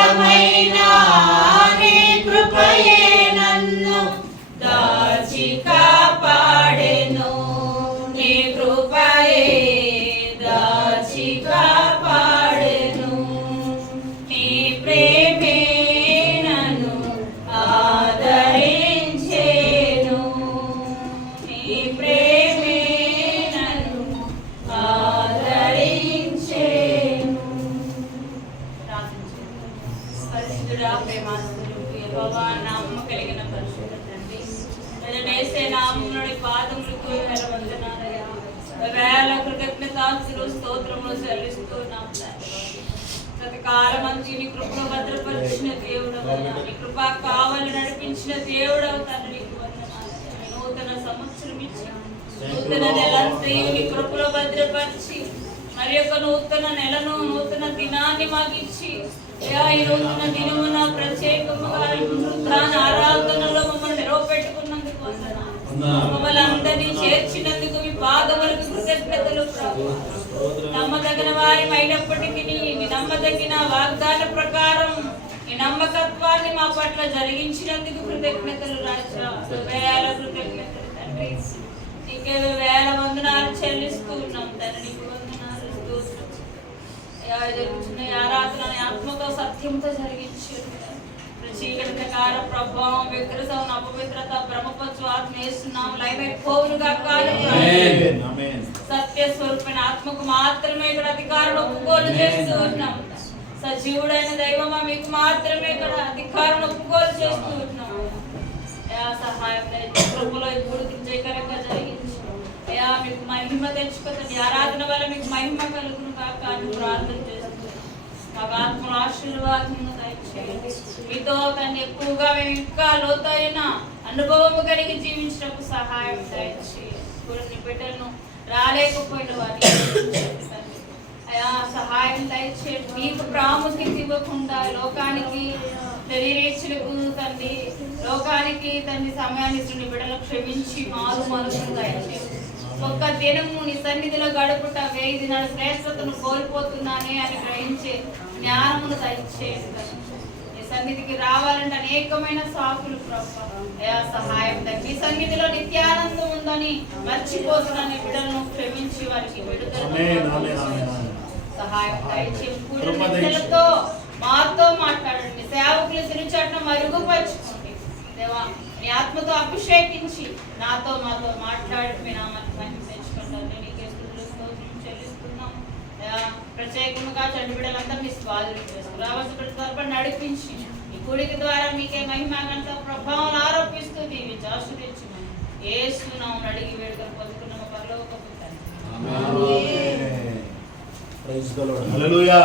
క్షేత్రమైన నీ కృపయే నన్ను దాచి కాపాడెను. నీ కృపయే దాచి కాపాడెను. నీ ప్రేమే నన్ను ఆదరించెను. నీ ప్రేమే నన్ను ఆదరించెను. పరిశుద్ధుడా, ప్రేమాస్తుడు, యెహోవా నామము కలిగిన పరిశుద్ధ తండ్రి, నేసే నామములోని పాదములకు వేల వందనాలయ్యా. వేల కృతజ్ఞతాస్తులు స్తోత్రములు చెల్లిస్తున్నాం తండ్రి. ప్రతి కాలమంతా నీ కృపను భద్రపరిచిన దేవుడవు, నీ కృప కావలి నడిపించిన దేవుడవు తండ్రి. నీకు వందనాలు. నూతన సంవత్సరం ఇచ్చి నూతన నెలంతా నీ కృపలో భద్రపరిచి మరి యొక్క నూతన నెలను నూతన దినాన్ని మాకు ఇచ్చి ఈ నూతన దినమున ప్రత్యేకముగా వృద్ధాన ఆరాధనలో మమ్మల్ని నిలవపెట్టుకున్నందుకు వందనాలు. మమ్మల్ని అందరినీ చేర్చినందుకు మీ పాదములకు కృతజ్ఞతలు ప్రభువా. నమ్మదగిన వారి అయినప్పటికీ నీ నమ్మదగిన వాగ్దాన ప్రకారం ఈ నమ్మకత్వాన్ని మా పట్ల జరిగించినందుకు కృతజ్ఞతలు రాజా. వేల కృతజ్ఞతలు తండ్రి. నీకే వేల వందనాలు చెల్లిస్తూ ఉన్నాం తండ్రి. నీకు వందనాలు, స్తోత్రం. జరుగుతున్న ఆరాధన ఆత్మతో సత్యంతో జరిగించి చీకటి ప్రకార ప్రభావం విగ్రహం అపవిత్రత భ్రమపచ్చు ఆత్మ వేస్తున్నాం లైవైపోవునుగా కాదు. సత్య స్వరూపమైన ఆత్మకు మాత్రమే ఇక్కడ అధికారం ఒప్పుకోలు చేస్తూ ఉన్నాం. సజీవుడైన దైవమా మీకు మాత్రమే ఇక్కడ అధికారం ఒప్పుకోలు చేస్తూ ఉన్నాం. సహాయం కృపలో ఇప్పుడు జయకరంగా జరిగించి అయ్యా మీకు మహిమ తెచ్చుకోండి. ఆరాధన వల్ల మీకు మహిమ కలుగును కాక అని ప్రార్థన చేస్తున్నాం. మాకు ఆత్మల ఆశీర్వాదమును దయచేయండి. మీతో కన్నా ఎక్కువగా మేము ఇంకా లోతైన అనుభవము కలిగి జీవించడానికి సహాయం దయచేయండి. కొన్ని బిడ్డలను రాలేకపోయిన వారికి అయా సహాయం దయచేయండి. మీకు ప్రాముఖ్యత ఇవ్వకుండా లోకానికి శరీరేచ్ఛలకు తండ్రి లోకానికి తండ్రి సమయాన్ని ఇచ్చిన బిడ్డలు క్షమించి మారు మనసును దయచేయండి. ఒక్క దినము నీ సన్నిధిలో గడుపుట 1000 దినాల శ్రేష్టతను కోల్పోతున్నానే అని గ్రహించే జ్ఞానమును దయచేయండి. నీ సన్నిధికి రావాలంటే అనేకమైన సాకులు ప్రభువా అయా సహాయం దయచేయండి. మీ సన్నిధిలో నిత్యానందం ఉందని మర్చిపోతున్నాను బిడ్డలను క్షమించి వారికి విడుదల సహాయం దయచేయండి. మాతో మాట్లాడండి. మీ సేవకులు తిరుచాటును మరుగుపరచుకోండి దేవా. నీ ఆత్మతో అభిషేకించి నాతో మాతో మాట్లాడి మీ నామాన్ని మహిమ తెచ్చుకుంటాను. నీకే స్తుతులు స్తోత్రం చెల్లిస్తున్నాం. ప్రత్యేకంగా చండి బిడ్డలంతా మీ స్వాధీనం చేసుకుని రావాల్సిన తరపున నడిపించి ఈ కూడిక ద్వారా మీకే మహిమగంత ప్రభావం ఆరోపిస్తూ దీవించి ఆశీర్వదించమని యేసు నామమున అడిగి వేడుకలు పొందుకున్నాము పరలోకపు తండ్రి. Amen. Praise the Lord. Hallelujah.